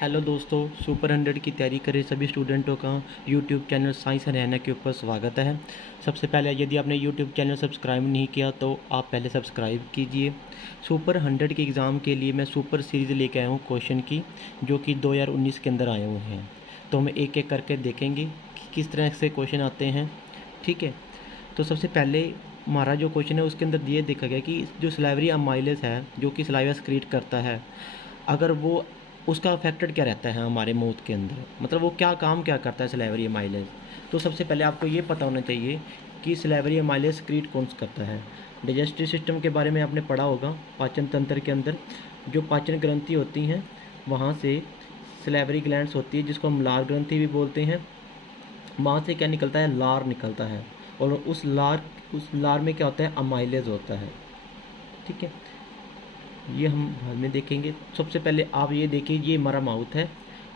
Hello दोस्तों, super 100 की तैयारी कर रहे सभी स्टूडेंटों का यूट्यूब चैनल साइंस हरियाणा के ऊपर स्वागत है। सबसे पहले यदि आपने यूट्यूब चैनल सब्सक्राइब नहीं किया तो आप पहले सब्सक्राइब कीजिए। सुपर 100 के एग्ज़ाम के लिए मैं सुपर सीरीज़ लेके आया हूँ क्वेश्चन की, जो कि 2019 के अंदर आए हुए हैं। तो हम एक एक करके देखेंगे कि किस तरह से क्वेश्चन आते हैं। ठीक है, तो सबसे पहले हमारा जो क्वेश्चन है उसके अंदर ये देखा गया कि जो सलाइवरी अमाइलेज है, जो कि सलाइवा सेक्रीट करता है, अगर वो उसका अफेक्टेड क्या रहता है हमारे माउथ के अंदर, मतलब वो क्या करता है सलाइवरी अमाइलेज। तो सबसे पहले आपको ये पता होना चाहिए कि सलाइवरी अमाइलेज सेक्रीट कौन करता है। डाइजेस्टिव सिस्टम के बारे में आपने पढ़ा होगा। पाचन तंत्र के अंदर जो पाचन ग्रंथि होती हैं, वहाँ से सलाइवरी ग्लैंड्स होती है, जिसको हम लार ग्रंथि भी बोलते हैं। वहाँ से क्या निकलता है, लार निकलता है, और उस लार में क्या होता है, अमाइलेज होता है। ठीक है, ये हम बाद में देखेंगे। सबसे पहले आप ये देखिए, ये हमारा माउथ है,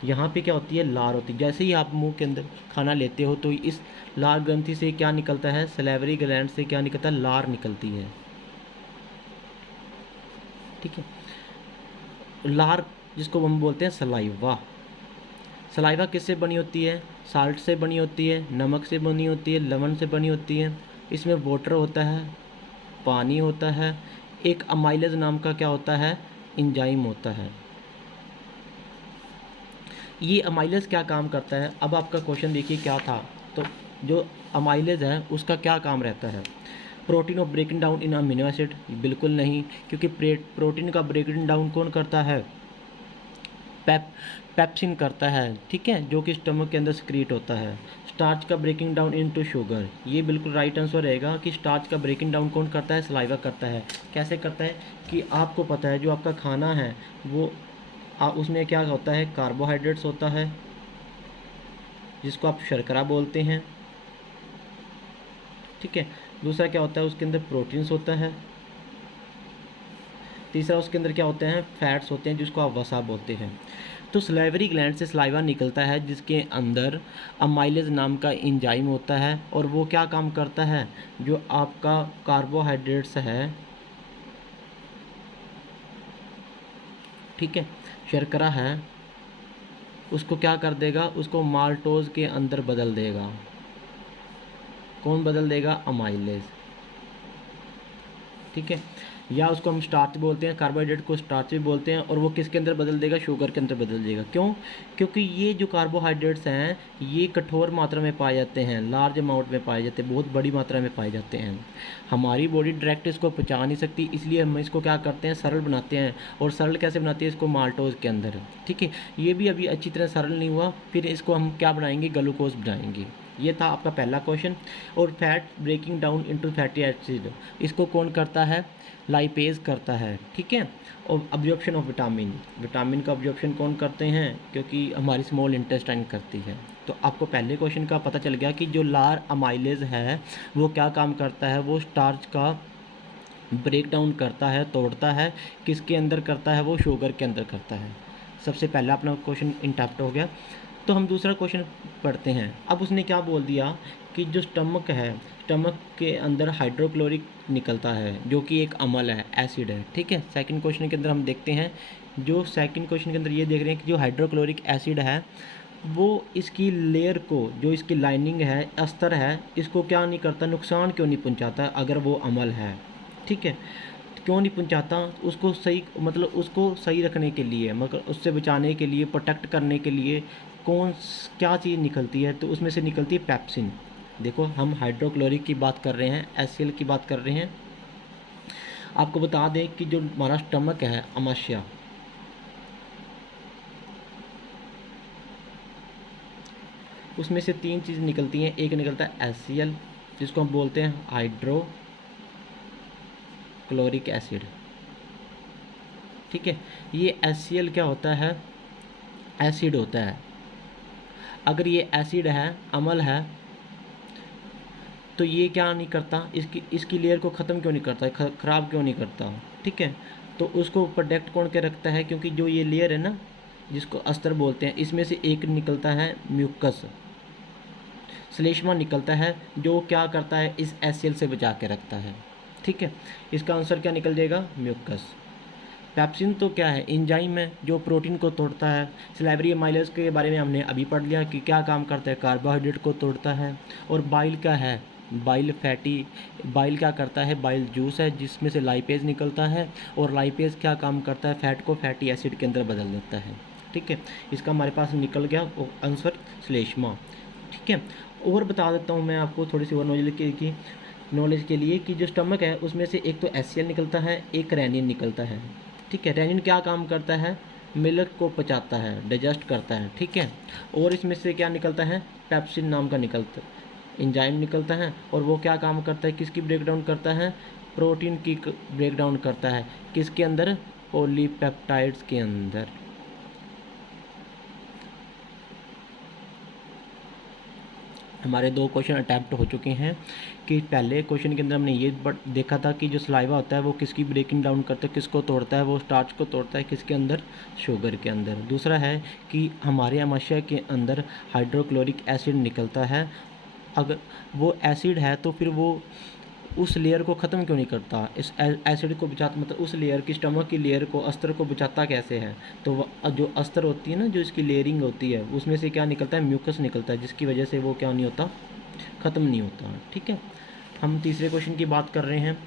यहाँ पे क्या होती है, लार होती है। जैसे ही आप मुंह के अंदर खाना लेते हो तो इस लार ग्रंथि से क्या निकलता है, सलेवरी ग्लैंड से क्या निकलता है, लार निकलती है। ठीक है, लार जिसको हम बोलते हैं सलाइवा। सलाइवा किससे बनी होती है, साल्ट से बनी होती है, नमक से बनी होती है, लवण से बनी होती है। इसमें वाटर होता है, पानी होता है, एक अमाइलेज नाम का क्या होता है, इंजाइम होता है। ये अमाइलेज क्या काम करता है, अब आपका क्वेश्चन देखिए क्या था। तो जो अमाइलेज है उसका क्या काम रहता है, protein of breaking down in amino acid, बिल्कुल नहीं, क्योंकि प्रोटीन का ब्रेकिंग डाउन कौन करता है, पेप पेप्सिन करता है। ठीक है, जो कि स्टमक के अंदर सक्रीट होता है। स्टार्च का ब्रेकिंग डाउन इनटू शुगर, ये बिल्कुल राइट आंसर रहेगा कि स्टार्च का ब्रेकिंग डाउन कौन करता है, सलाइवा करता है। कैसे करता है कि आपको पता है जो आपका खाना है वो उसमें क्या होता है, कार्बोहाइड्रेट्स होता है, जिसको आप शर्करा बोलते हैं। ठीक है, दूसरा क्या होता है, उसके अंदर प्रोटीन्स होता है। तीसरा उसके अंदर क्या होते हैं, फैट्स होते हैं, जिसको आप वसा बोलते हैं। तो सलाइवरी ग्लैंड से सलाइवा निकलता है, जिसके अंदर अमाइलेज नाम का एंजाइम होता है, और वो क्या काम करता है, जो आपका कार्बोहाइड्रेट्स है, ठीक है, शर्करा है, उसको क्या कर देगा, उसको माल्टोज के अंदर बदल देगा। कौन बदल देगा, अमाइलेज। ठीक है, या उसको हम स्टार्च बोलते हैं, कार्बोहाइड्रेट को स्टार्च भी बोलते हैं, और वो किसके अंदर बदल देगा, शुगर के अंदर बदल देगा। क्यों, क्योंकि ये जो कार्बोहाइड्रेट्स हैं ये कठोर मात्रा में पाए जाते हैं, लार्ज अमाउंट में पाए जाते हैं, बहुत बड़ी मात्रा में पाए जाते हैं। हमारी बॉडी डायरेक्ट इसको पचा नहीं सकती, इसलिए हम इसको क्या करते हैं, सरल बनाते हैं। और सरल कैसे बनाते हैं, इसको माल्टोज के अंदर। ठीक है, ये भी अभी अच्छी तरह सरल नहीं हुआ, फिर इसको हम क्या बनाएंगे, ग्लूकोज बनाएंगे। ये था आपका पहला क्वेश्चन। और fat breaking down into fatty acid, इसको कौन करता है, लाइपेज करता है। ठीक है, और अब्जॉर्प्शन ऑफ विटामिन, विटामिन का अब्जॉर्प्शन कौन करते हैं, क्योंकि हमारी स्मॉल इंटेस्टाइन करती है। तो आपको पहले क्वेश्चन का पता चल गया कि जो लार अमाइलेज है वो क्या काम करता है, वो स्टार्च का ब्रेक डाउन करता है, तोड़ता है। किसके अंदर करता है, वो शुगर के अंदर करता है। सबसे पहला अपना क्वेश्चन इंटरप्ट हो गया। तो हम दूसरा क्वेश्चन पढ़ते हैं। अब उसने क्या बोल दिया कि जो स्टमक है, स्टमक के अंदर हाइड्रोक्लोरिक निकलता है, जो कि एक अम्ल है, एसिड है। ठीक है, सेकंड क्वेश्चन के अंदर हम देखते हैं, जो सेकंड क्वेश्चन के अंदर ये देख रहे हैं कि जो हाइड्रोक्लोरिक एसिड है वो इसकी लेयर को, जो इसकी लाइनिंग है, अस्तर है, इसको क्या नहीं करता, नुकसान क्यों नहीं पहुंचाता अगर वो अम्ल है। ठीक है, क्यों नहीं पहुंचाता, उसको सही, मतलब उसको सही रखने के लिए, मगर उससे बचाने के लिए, प्रोटेक्ट करने के लिए क्या चीज़ निकलती है, तो उसमें से निकलती है पेप्सिन। देखो, हम हाइड्रोक्लोरिक की बात कर रहे हैं, एचसीएल की बात कर रहे हैं। आपको बता दें कि जो हमारा स्टमक है, अमाशय, उसमें से तीन चीज़ निकलती हैं। एक निकलता है एचसीएल, जिसको हम बोलते हैं हाइड्रोक्लोरिक एसिड। ठीक है, ये एचसीएल क्या होता है, एसिड होता है। अगर ये एसिड है, अम्ल है, तो ये क्या नहीं करता, इसकी लेयर को ख़त्म क्यों नहीं करता, ख़राब क्यों नहीं करता। ठीक है, तो उसको प्रोटेक्ट कौन के रखता है, क्योंकि जो ये लेयर है ना, जिसको अस्तर बोलते हैं, इसमें से एक निकलता है म्यूकस, श्लेष्मा निकलता है, जो क्या करता है, इस एचसीएल से बचा के रखता है। ठीक है, इसका आंसर क्या निकल जाएगा, म्यूकस। पेप्सिन तो क्या है, एंजाइम है जो प्रोटीन को तोड़ता है। सलाइवरी अमाइलेज के बारे में हमने अभी पढ़ लिया कि क्या काम करता है, कार्बोहाइड्रेट को तोड़ता है। और बाइल क्या है, बाइल फैटी, बाइल क्या करता है, बाइल जूस है जिसमें से लाइपेज निकलता है, और लाइपेज क्या काम करता है, फैट को फैटी एसिड के अंदर बदल देता है। ठीक है, इसका हमारे पास निकल गया आंसर श्लेष्मा। ठीक है, और बता देता हूँ मैं आपको थोड़ी सी और नॉलेज के लिए कि जो स्टमक है उसमें से एक तो एचसीएल निकलता है, एक रेनिन निकलता है। ठीक है, रेनिन क्या काम करता है, मिल्क को पचाता है, डाइजेस्ट करता है। ठीक है, और इसमें से क्या निकलता है, पेप्सिन नाम का निकलता एंजाइम निकलता है, और वो क्या काम करता है, किसकी ब्रेक डाउन करता है, प्रोटीन की ब्रेक डाउन करता है, किसके अंदर, पॉलीपेप्टाइड्स के अंदर। हमारे 2 क्वेश्चन अटैम्प्ट हो चुके हैं कि पहले क्वेश्चन के अंदर हमने ये देखा था कि जो सलाइवा होता है वो किसकी ब्रेकिंग डाउन करता है, किसको तोड़ता है, वो स्टार्च को तोड़ता है, किसके अंदर, शुगर के अंदर। दूसरा है कि हमारे आमाशय के अंदर हाइड्रोक्लोरिक एसिड निकलता है, अगर वो एसिड है तो फिर वो उस लेयर को ख़त्म क्यों नहीं करता, इस एसिड को बचाता, मतलब उस लेयर की, स्टमक की लेयर को, अस्तर को बचाता कैसे है, तो जो अस्तर होती है ना, जो इसकी लेयरिंग होती है, उसमें से क्या निकलता है, म्यूकस निकलता है, जिसकी वजह से वो क्या नहीं होता, ख़त्म नहीं होता। ठीक है, हम तीसरे क्वेश्चन की बात कर रहे हैं।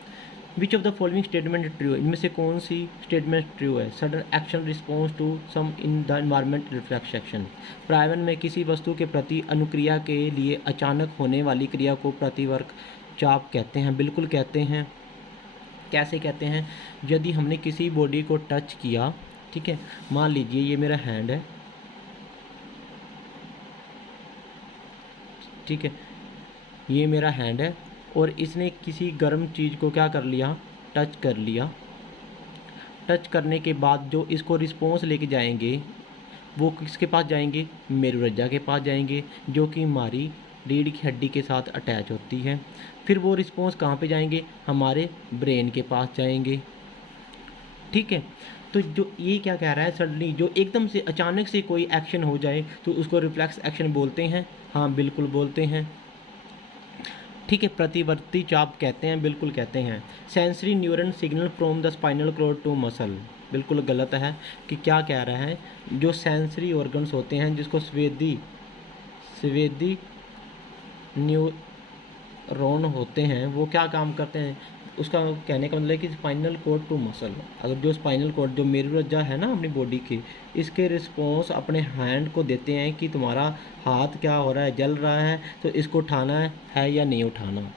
Which of the following statement true, इनमें से कौन सी स्टेटमेंट ट्रू है। Sudden action response to some in the environment reflex action, पर्यावरण में किसी वस्तु के प्रति अनुक्रिया के लिए अचानक होने वाली क्रिया को प्रतिवर्क चाप कहते हैं। बिल्कुल कहते हैं। कैसे कहते हैं, यदि हमने किसी बॉडी को टच किया, ठीक है, मान लीजिए ये मेरा हैंड है, ठीक है, ये मेरा हैंड है, और इसने किसी गर्म चीज़ को क्या कर लिया, टच कर लिया। टच करने के बाद जो इसको रिस्पॉन्स लेके जाएंगे वो किसके पास जाएंगे, मेरुरज्जा के पास जाएंगे, जो कि हमारी रीढ़ की हड्डी के साथ अटैच होती है। फिर वो रिस्पॉन्स कहाँ पे जाएंगे, हमारे ब्रेन के पास जाएंगे। ठीक है, तो जो ये क्या कह रहा है, सडनली जो एकदम से अचानक से कोई एक्शन हो जाए तो उसको रिफ्लेक्स एक्शन बोलते हैं। हाँ बिल्कुल बोलते हैं। ठीक है, प्रतिवर्ती चाप कहते हैं, बिल्कुल कहते हैं। Sensory neuron signal from the spinal cord to muscle, बिल्कुल गलत है। कि क्या कह रहा है, जो सेंसरी ऑर्गन्स होते हैं जिसको स्वेदी न्यूरॉन होते हैं, वो क्या काम करते हैं, उसका कहने का मतलब है कि स्पाइनल कॉर्ड टू मसल, अगर जो स्पाइनल कॉर्ड, जो मेरुरज्जा है ना अपनी बॉडी की, इसके रिस्पॉन्स अपने हैंड को देते हैं कि तुम्हारा हाथ क्या हो रहा है, जल रहा है, तो इसको उठाना है या नहीं उठाना।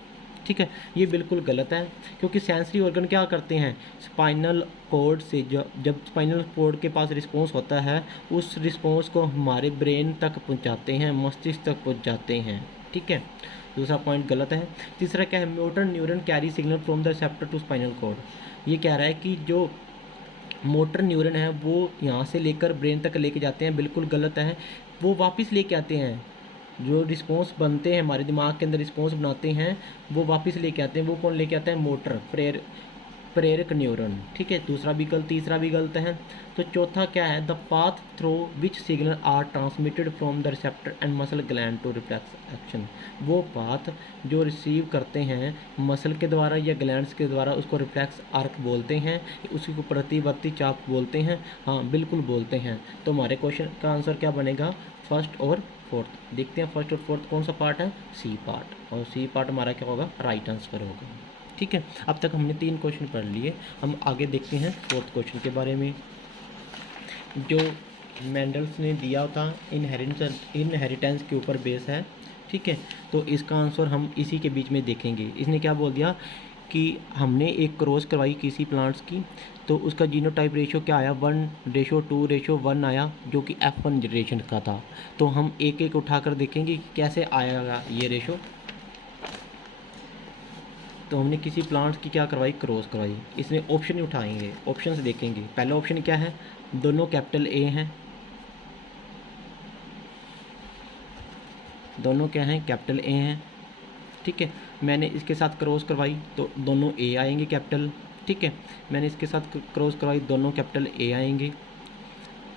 ठीक है, ये बिल्कुल गलत है, क्योंकि सेंसरी ऑर्गन क्या करते हैं, स्पाइनल कॉर्ड से जब स्पाइनल कॉर्ड के पास रिस्पॉन्स होता है, उस रिस्पॉन्स को हमारे ब्रेन तक पहुंचाते हैं, मस्तिष्क तक पहुंचाते हैं। ठीक है, दूसरा पॉइंट गलत है। तीसरा क्या है, motor neuron carry signal from the receptor to spinal cord. ये कह रहा है कि जो मोटर न्यूरन है वो यहाँ से लेकर ब्रेन तक लेके जाते हैं, बिल्कुल गलत है। वो वापस लेके आते हैं, जो रिस्पॉन्स बनते हैं हमारे दिमाग के अंदर, रिस्पॉन्स बनाते हैं, वो वापस लेके आते हैं। वो कौन लेके आता है, मोटर प्रेरक न्यूरन। ठीक है, दूसरा भी गलत, तीसरा भी गलत है। तो चौथा क्या है, the path through which signal are transmitted from the receptor and muscle gland to reflex action. वो पाथ जो रिसीव करते हैं मसल के द्वारा या ग्लैंड्स के द्वारा, उसको रिफ्लेक्स आर्क बोलते हैं, उसी को प्रतिवर्ती चाप बोलते हैं। हाँ बिल्कुल बोलते हैं। तो हमारे क्वेश्चन का आंसर क्या बनेगा, फर्स्ट और फोर्थ। देखते हैं फर्स्ट और फोर्थ कौन सा पार्ट है, सी पार्ट, और सी पार्ट हमारा क्या होगा, राइट आंसर होगा। ठीक है, अब तक हमने 3 क्वेश्चन पढ़ लिए, हम आगे देखते हैं फोर्थ क्वेश्चन के बारे में, जो मेंडल्स ने दिया था इनहेरिटेंस के ऊपर बेस है। ठीक है, तो इसका आंसर हम इसी के बीच में देखेंगे। इसने क्या बोल दिया कि हमने एक क्रॉस करवाई किसी प्लांट्स की, तो उसका जीनोटाइप रेशियो क्या आया, 1:2:1 आया, जो कि F1 जनरेशन का था। तो हम एक एक उठाकर देखेंगे कि कैसे आएगा ये रेशो। तो हमने किसी प्लांट्स की क्या करवाई, क्रॉस करवाई। इसमें ऑप्शन ही उठाएंगे, ऑप्शन से देखेंगे। पहला ऑप्शन क्या है, दोनों कैपिटल ए हैं, दोनों क्या हैं, कैपिटल ए हैं। ठीक है, मैंने इसके साथ क्रॉस करवाई तो दोनों ए आएंगे कैपिटल। ठीक है, मैंने इसके साथ क्रॉस करवाई, दोनों कैपिटल ए आएंगे,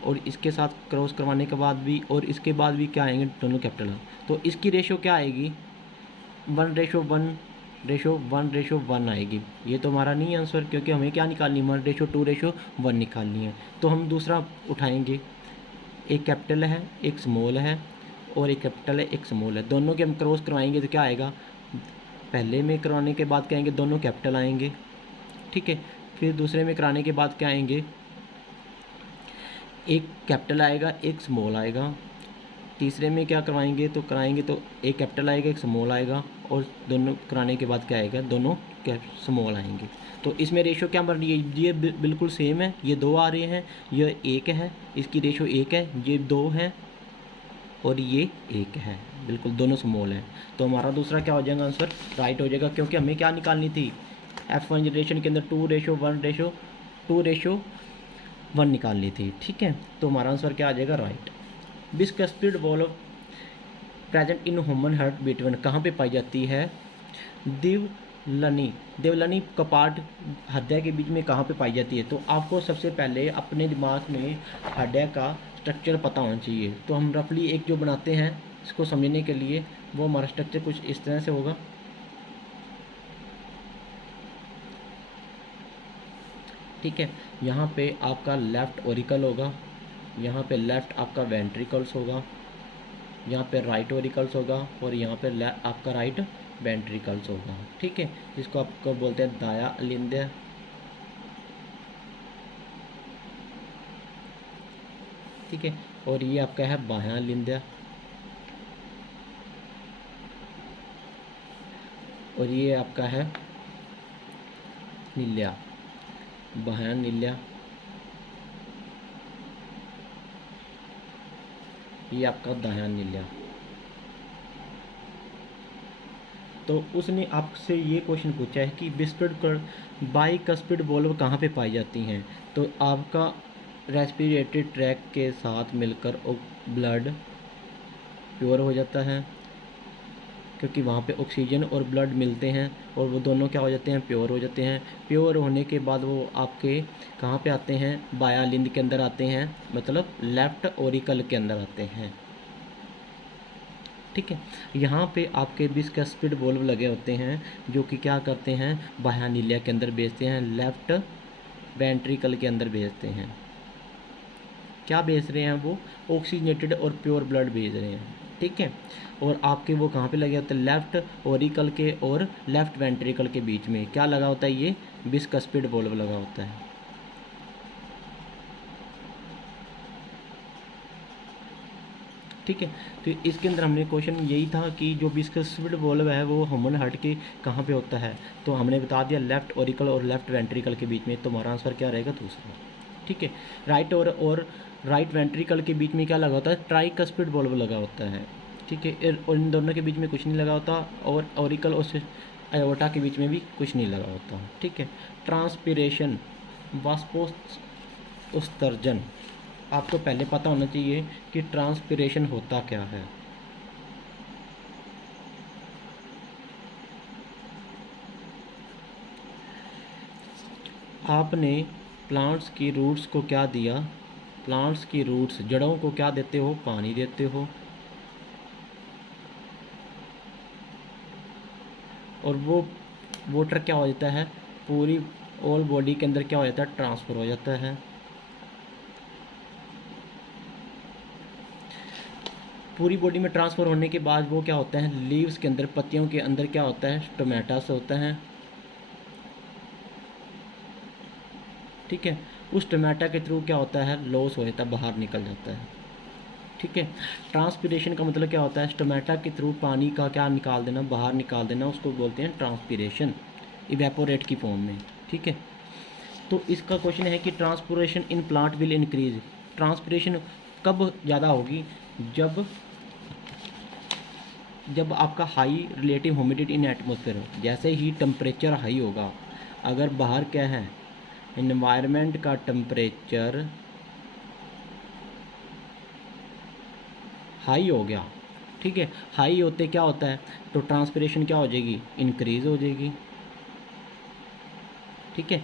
और इसके साथ क्रॉस करवाने के बाद भी और इसके बाद भी क्या आएंगे, दोनों कैपिटल। तो इसकी रेशो क्या आएगी, 1:1 1:1 आएगी। ये तो हमारा नहीं है आंसर, क्योंकि हमें क्या निकालनी है, 1:2:1 निकालनी है। तो हम दूसरा उठाएंगे, एक कैपिटल है एक स्मॉल है, और एक कैपिटल है एक स्मॉल है, दोनों के हम क्रॉस करवाएंगे तो क्या आएगा, पहले में करवाने के बाद क्या आएंगे, दोनों कैपिटल आएंगे, ठीक है। फिर दूसरे में कराने के बाद क्या आएंगे, एक कैपिटल आएगा एक स्मॉल आएगा। तीसरे में क्या करवाएंगे तो कराएंगे तो एक कैपिटल आएगा एक स्मॉल आएगा, और दोनों कराने के बाद क्या आएगा, दोनों स्मॉल आएंगे। तो इसमें रेशो क्या बन रही है, ये बिल्कुल सेम है, ये 2 आ रहे हैं, ये 1 है, इसकी रेशो 1 है, ये 2 है और ये 1 है, बिल्कुल दोनों स्मॉल हैं। तो हमारा दूसरा क्या हो जाएगा, आंसर राइट हो जाएगा, क्योंकि हमें क्या निकालनी थी, F1 जनरेशन के अंदर 2:1 निकालनी थी, ठीक है। तो हमारा आंसर क्या आ जाएगा, right. Bicuspid valve present in human heart between कहाँ पे पाई जाती है, देवलनी कपाट हृदय के बीच में कहाँ पे पाई जाती है। तो आपको सबसे पहले अपने दिमाग में हृदय का स्ट्रक्चर पता होना चाहिए। तो हम रफली एक जो बनाते हैं इसको समझने के लिए, वो हमारा स्ट्रक्चर कुछ इस तरह से होगा, ठीक है। यहाँ पे आपका लेफ़्ट ओरिकल होगा, यहाँ पे लेफ़्ट आपका वेंट्रिकल्स होगा, यहाँ पे राइट ओरिकल्स होगा, और यहाँ पे आपका राइट वेंट्रिकल्स होगा, ठीक है। जिसको आपको बोलते हैं दाया अलिंद्य, ठीक है। और ये आपका है बायां अलिंद्य, और ये आपका है नील्या, बायां नील्या, ये आपका दायां नील्या। तो उसने आपसे ये क्वेश्चन पूछा है कि बाइकस्पिड वॉल्व कहाँ पे पाई जाती हैं। तो आपका रेस्पिरेटरी ट्रैक के साथ मिलकर ब्लड प्योर हो जाता है, क्योंकि वहाँ पे ऑक्सीजन और ब्लड मिलते हैं, और वो दोनों क्या हो जाते हैं, प्योर हो जाते हैं। प्योर होने के बाद वो आपके कहाँ पे आते हैं, बायां लिंब के अंदर आते हैं, मतलब लेफ़्ट ओरिकल के अंदर आते हैं, ठीक है। यहाँ पे आपके बिस्कस्पिड वॉल्व लगे होते हैं, जो कि क्या करते हैं, बायां नीलिया के अंदर भेजते हैं, लेफ़्ट वेंट्रिकल के अंदर भेजते हैं। क्या भेज रहे हैं, वो ऑक्सीजनेटेड और प्योर ब्लड भेज रहे हैं, ठीक है। और आपके वो कहाँ पे लगे होते हैं, लेफ़्ट ओरिकल के और लेफ़्ट वेंट्रिकल के बीच में क्या लगा होता है, ये बिस्कस्पिड वॉल्व लगा होता है, ठीक है। तो इसके अंदर हमने क्वेश्चन यही था कि जो बिस्कस्पिड वॉल्व है वो ह्यूमन हार्ट के कहाँ पे होता है। तो हमने बता दिया लेफ़्ट ओरिकल और लेफ़्ट वेंट्रिकल के बीच में। तो हमारा आंसर क्या रहेगा, दूसरा, ठीक है। राइट और राइट वेंट्रिकल के बीच में क्या लगा होता है, ट्राइकस्पिड वॉल्व लगा होता है, ठीक है। और इन दोनों के बीच में कुछ नहीं लगा होता, और ओरिकल और एओर्टा के बीच में भी कुछ नहीं लगा होता, ठीक है। ट्रांसपिरेशन वाष्पोत्सर्जन, आपको पहले पता होना चाहिए कि ट्रांसपिरेशन होता क्या है। आपने प्लांट्स की रूट्स को क्या दिया, प्लांट्स की रूट्स जड़ों को क्या देते हो, पानी देते हो, और वो वाटर क्या हो जाता है, पूरी ऑल बॉडी के अंदर क्या हो जाता है, ट्रांसफ़र हो जाता है। पूरी बॉडी में ट्रांसफ़र होने के बाद वो क्या होता है, लीव्स के अंदर, पत्तियों के अंदर क्या होता है, स्टोमेटास होता है, ठीक है। उस टमाटा के थ्रू क्या होता है, लॉस हो जाता है, बाहर निकल जाता है, ठीक है। ट्रांसपीरेशन का मतलब क्या होता है, टमाटा के थ्रू पानी का क्या निकाल देना, बाहर निकाल देना, उसको बोलते हैं ट्रांसपीरेशन, इवेपोरेट की फॉर्म में, ठीक है। तो इसका क्वेश्चन है कि transpiration in plant will increase, transpiration कब ज़्यादा होगी, जब आपका high relative humidity in atmosphere हो। जैसे ही टेम्परेचर हाई होगा, अगर बाहर क्या है, इन्वायरमेंट का टेम्परेचर हाई हो गया, ठीक है, हाई होते क्या होता है, तो ट्रांसपिरेशन क्या हो जाएगी, इंक्रीज़ हो जाएगी, ठीक है।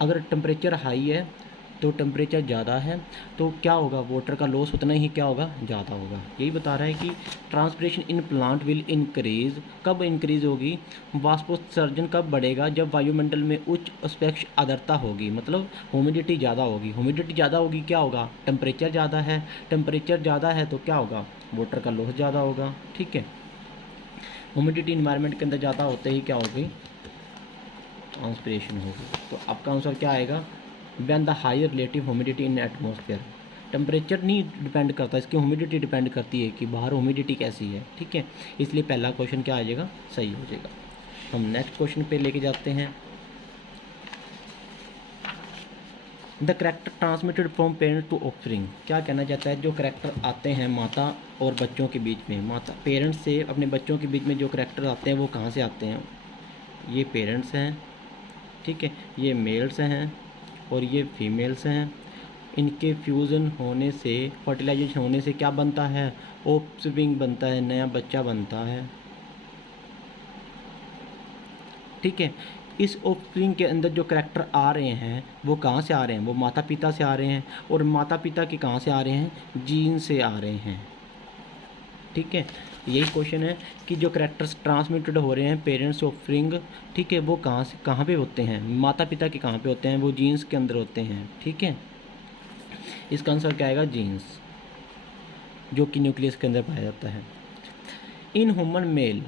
अगर टेम्परेचर हाई है तो टेम्परेचर ज़्यादा है तो क्या होगा, वाटर का लॉस उतना ही क्या होगा, ज़्यादा होगा। यही बता रहा है कि transpiration in plant will increase, कब इंक्रीज होगी, वाष्पोत्सर्जन कब बढ़ेगा, जब वायुमंडल में उच्च सापेक्ष आर्द्रता होगी, मतलब ह्यूमिडिटी ज़्यादा होगी। ह्यूमिडिटी ज़्यादा होगी क्या होगा, टेम्परेचर ज़्यादा है, टेम्परेचर ज़्यादा है तो क्या होगा, वाटर का लॉस ज़्यादा होगा। ठीक है, ह्यूमिडिटी इन्वायरमेंट के अंदर ज़्यादा होते ही क्या होगी, ट्रांसपिरेशन होगी। तो आपका आंसर क्या आएगा, when the higher relative humidity in atmosphere. Temperature नहीं डिपेंड करता, इसकी ह्यूमिडिटी डिपेंड करती है कि बाहर ह्यूमिडिटी कैसी है। ठीक है, इसलिए पहला क्वेश्चन क्या आ जाएगा, सही हो जाएगा। हम नेक्स्ट क्वेश्चन पे लेके जाते हैं। The character transmitted from parents to offspring, क्या कहना चाहता है, जो करेक्टर आते हैं माता और बच्चों के बीच में, माता पेरेंट्स से अपने बच्चों के बीच में जो करेक्टर आते हैं वो कहाँ से आते हैं, ये पेरेंट्स हैं, ठीक है, ये मेल्स हैं और ये फीमेल्स हैं। इनके फ्यूज़न होने से, फर्टिलाइजेशन होने से क्या बनता है, ऑफस्प्रिंग बनता है, नया बच्चा बनता है। ठीक है, इस ऑफस्प्रिंग के अंदर जो करैक्टर आ रहे हैं वो कहाँ से आ रहे हैं, वो माता पिता से आ रहे हैं, और माता पिता के कहाँ से आ रहे हैं, जीन से आ रहे हैं। ठीक है, यही क्वेश्चन है कि जो करैक्टर्स ट्रांसमिटेड हो रहे हैं पेरेंट्स ऑफस्प्रिंग, ठीक है, वो कहाँ से कहाँ पे होते हैं, माता पिता के कहाँ पे होते हैं, वो जीन्स के अंदर होते हैं। ठीक है, इसका आंसर क्या आएगा, जीन्स, जो कि न्यूक्लियस के अंदर पाया जाता है। इन ह्यूमन मेल,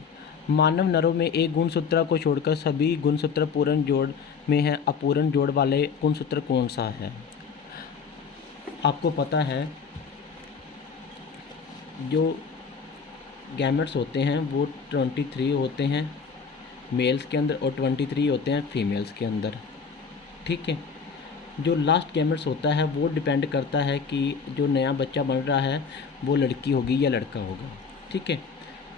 मानव नरों में एक गुणसूत्र को छोड़कर सभी गुणसूत्र पूर्ण जोड़ में हैं। अपूर्ण जोड़ वाले गुणसूत्र कौन सा है, आपको पता है जो गैमेट्स होते हैं वो 23 होते हैं मेल्स के अंदर और 23 होते हैं फीमेल्स के अंदर। ठीक है, जो लास्ट गैमेट्स होता है वो डिपेंड करता है कि जो नया बच्चा बन रहा है वो लड़की होगी या लड़का होगा। ठीक है,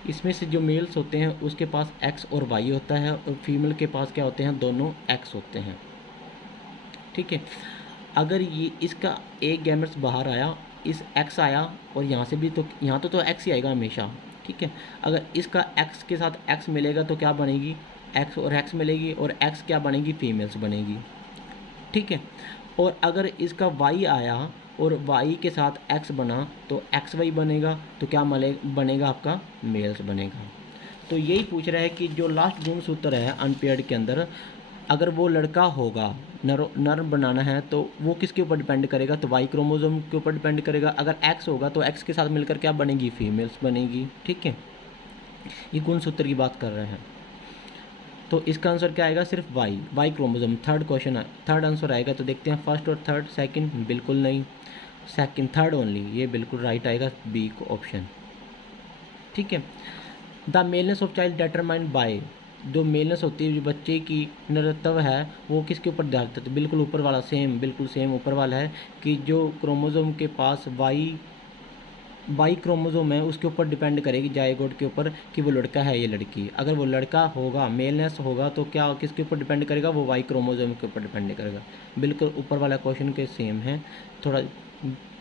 इसमें से जो मेल्स होते हैं उसके पास एक्स और वाई होता है और फीमेल के पास क्या होते हैं, दोनों एक्स होते हैं। ठीक है, अगर ये इसका एक गैमेट्स बाहर आया, इस एक्स आया और यहाँ से भी, तो यहाँ तो एक्स ही आएगा हमेशा। ठीक है, अगर इसका एक्स के साथ एक्स मिलेगा तो क्या बनेगी, एक्स और एक्स मिलेगी, और एक्स क्या बनेगी, फीमेल्स बनेगी। ठीक है, और अगर इसका वाई आया और वाई के साथ एक्स बना तो एक्स वाई बनेगा, तो क्या बनेगा आपका, मेल्स बनेगा। तो यही पूछ रहा है कि जो लास्ट गुणसूत्र है अनपेयर्ड के अंदर, अगर वो लड़का होगा, नर बनाना है तो वो किसके ऊपर डिपेंड करेगा, तो वाई क्रोमोसोम के ऊपर डिपेंड करेगा। अगर एक्स होगा तो एक्स के साथ मिलकर क्या बनेगी, फीमेल्स बनेगी। ठीक है, ये गुणसूत्र की बात कर रहे हैं। तो इसका आंसर क्या आएगा, सिर्फ y chromosome. Third question, third answer आएगा। तो देखते हैं फर्स्ट और थर्ड, सेकंड बिल्कुल नहीं, सेकंड थर्ड ओनली, ये बिल्कुल राइट आएगा, बी ऑप्शन। ठीक है, the maleness of child determined by, जो मेलनेस होती है, जो बच्चे की नरत्व है वो किसके ऊपर निर्धारित है, तो बिल्कुल ऊपर वाला, सेम बिल्कुल सेम ऊपर वाला है कि जो क्रोमोसोम के पास वाई क्रोमोसोम है उसके ऊपर डिपेंड करेगी, जाइगोट के ऊपर, कि वो लड़का है या लड़की। अगर वो लड़का होगा, मेलनेस होगा, तो क्या किसके ऊपर डिपेंड करेगा, वो वाई क्रोमोसोम के ऊपर डिपेंड करेगा। बिल्कुल ऊपर वाला क्वेश्चन के सेम है, थोड़ा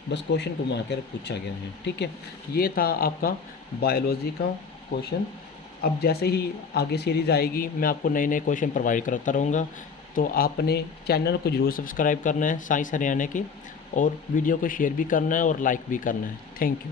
बस क्वेश्चन को मार कर पूछा गया है। ठीक है, ये था आपका बायोलॉजी का क्वेश्चन। अब जैसे ही आगे सीरीज़ आएगी मैं आपको नए नए क्वेश्चन प्रोवाइड करता रहूँगा, तो आपने चैनल को ज़रूर सब्सक्राइब करना है साइंस हरियाणा के, और वीडियो को शेयर भी करना है और लाइक भी करना है। Thank you.